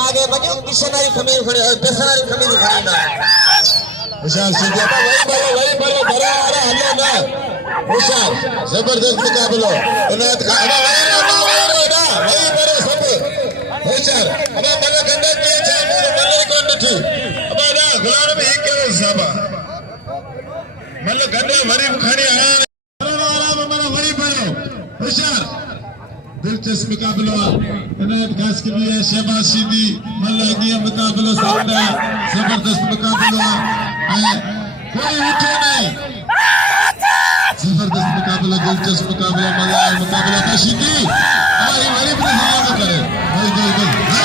आगे बनियो किशनारी खमीर खड़े बेसनारी खमीर खड़ी ना विशाल सिंह वही बोलो बड़ा वाला हल्ला ना विशाल जबरदस्त मुकाबलो इनायत खान वही बड़े सब विशाल अब मन गंदा के चाहे मन को नथी अब ना गुलाम में एक के साबा मन गंदा वरी खड़ी आया वाला मन वरी पड़ो विशाल दिलचस्प मुकाबला इनायत खास के लिए शहबाज सिद्दी मल्लागिया मुकाबला सामने जबरदस्त मुकाबला है कोई उठे नहीं जबरदस्त मुकाबला दिलचस्प मुकाबला मजा मुकाबला का सिद्दी हमारी वरी भी नहीं करे